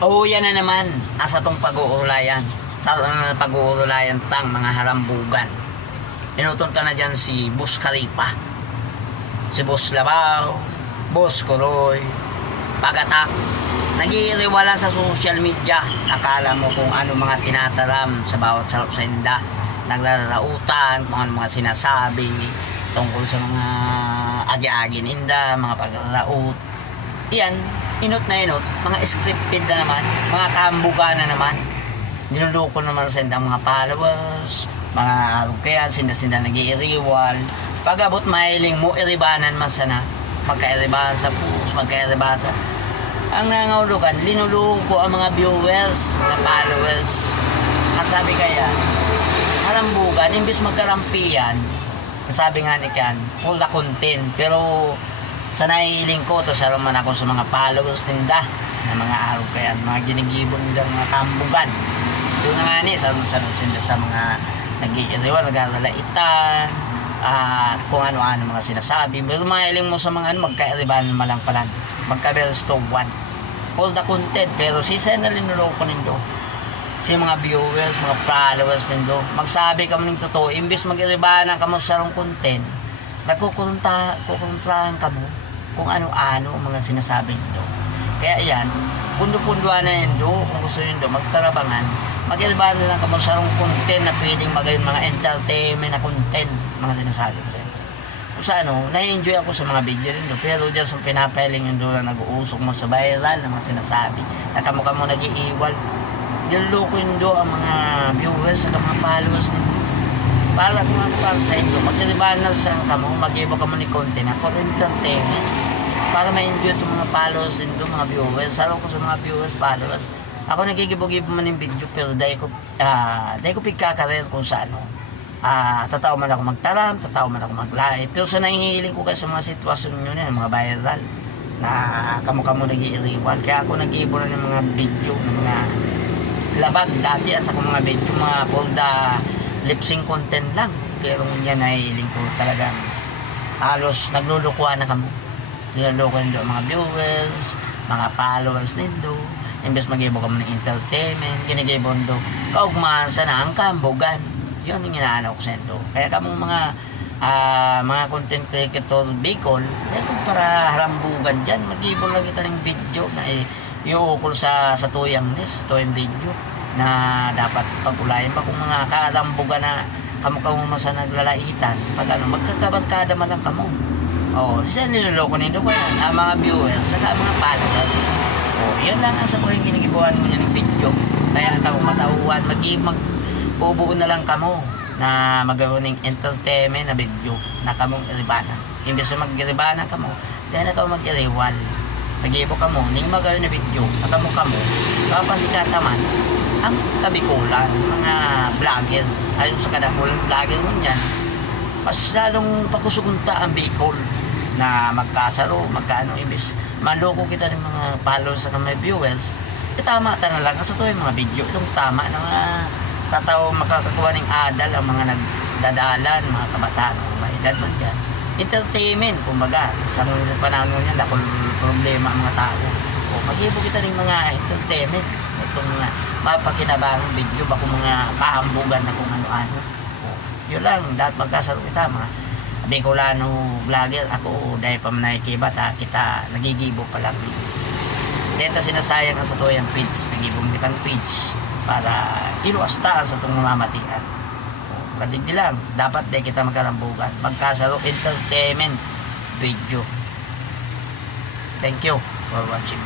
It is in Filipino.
Oo, yan na naman. Asa tong pag-uulayan. Sa pag-uulayan tang mga harambugan. Inutunta na dyan si Boss Khalifa, si Boss Labao, Boss Kuroy, Pagatak. Nag-iiwalan sa social media. Akala mo kung ano mga tinataram sa bawat sarap sa inda. Naglalautan, kung ano mga sinasabi tungkol sa mga agi-agi ninda, mga paglalaot. Yan, inot na inot, mga scripted na naman, mga kambuga na naman. Niluloko naman sa inda mga followers, mga kaya sinda nag-iiriwal. Pag-abot mahiling mo, iribanan man sana. Magkairibahan sa puso, magkairibahan sa... Ang nangahulugan, linuloko ang mga viewers, mga followers. Ang sabi kaya, harambugan, imbis magkarampiyan, sabi nga ni Kian, full na content. Pero sa naihiling ko, to sa naman ako sa mga followers tinda, na mga araw kaya, mga ginigibon nila, mga kambugan. Doon na nga ni, sa mga nag-iiriwan, nag-alaitan, kung ano-ano mga sinasabi. Pero mahiling mo sa mga magkairibahan naman lang pala, magka-bells to one. All the content, pero sisa na linuloko nindo. Si mga viewers, mga followers nindo, magsabi ka mo ng totoo, imbis mag-iribahan ka mo sa content, kukontrahan ka mo kung ano-ano ang mga sinasabi nindo. Kaya yan, pundo-punduan na nindo, kung gusto nindo, magtarabangan, mag-iribahan na lang ka mo sa content na pwedeng magayon mga entertainment na content, mga sinasabi ko. Sa na-enjoy ako sa mga video rin, pero dyan sa pinapeling yung doon na nag-uusok mo sa viral na mga sinasabi, na kamukha mo nag-iiwal, niloloko yun doon ang mga viewers at mga followers nito. Para sa inyo, mag-iribahan na sa kamo, mag-iba ka mo ni content na for entertainment, para ma-enjoy itong mga followers nito, mga viewers. Saro ko sa mga viewers, followers. Ako nagigibo-gibo man yung video, pero dahil ko pigkakares kung sa tataw man ako magtaram, tataw man ako mag-live. Pero sa nangihiling ko kayo sa mga sitwasyon nyo na, mga viral, na kamo nag-iiriwan. Kaya ako nag-iibo na ng mga video, ng mga labag. Dati sa akong mga video, mga for the lip-sync content lang. Pero yan nahihiling ko talagang halos naglulukuhan na kamo. Nilulukuhan nyo mga viewers, mga followers nito. Imbes mag-ibo kamo ng entertainment, ginigibon do. Kaugmahan sa na ang kambugan. Yun ang inaano ko sa ito. Kaya kamong mga content creator Bicol, kaya kung para harambugan dyan, mag-ibon lang kita ng video na iukol sa tuyang video na dapat pag-ulayan pa kung mga karambugan na kamukha mo sa naglalaitan. Pag magkakabaskada man lang kamo. Siya niloloko nito ko yan, mga viewers, saka mga followers. Yun lang ang sa mga ginigibuhan mo ng video. Kaya kamo matauhan, bubuo na lang kamo na magawa ng entertainment na video na kamong iribanan. Imbes na mag-iribanan kamo, dahil na kamo mag-iriwal. Mag-ibo kamo, ning magawa na video, na kamo kapasikataman ang kabikulan, mga vlogger. Ayon sa kadakulang vlogger mo yan, mas lalong pakusugunta ang Bicol na magkasaro, magkano, imbes maloko kita ng mga followers sa mga viewers, tama na lang sa yung mga video, itong tama na mga tataw makakakuha ng adal ang mga nagdadalan, mga kabataan, mga edad man yan. Entertainment, kumbaga, sa panahon niya, lakong problema ang mga tao. Mag-ibo kita ng mga entertainment, itong mga mapakinabang video, bako mga kahambugan na kung ano-ano. Yun lang, dapat magkasaro kita, mga Bicolano vlogger, ako dahil pa manakikibat, kita nagigibo pa lang. Dito sinasayang sa tuyang page, nagibong kitang page, para iluwastahan sa itong mamamatian. Kadigdi lang, dapat di kita magkarambugan, magkasaro entertainment video. Thank you for watching.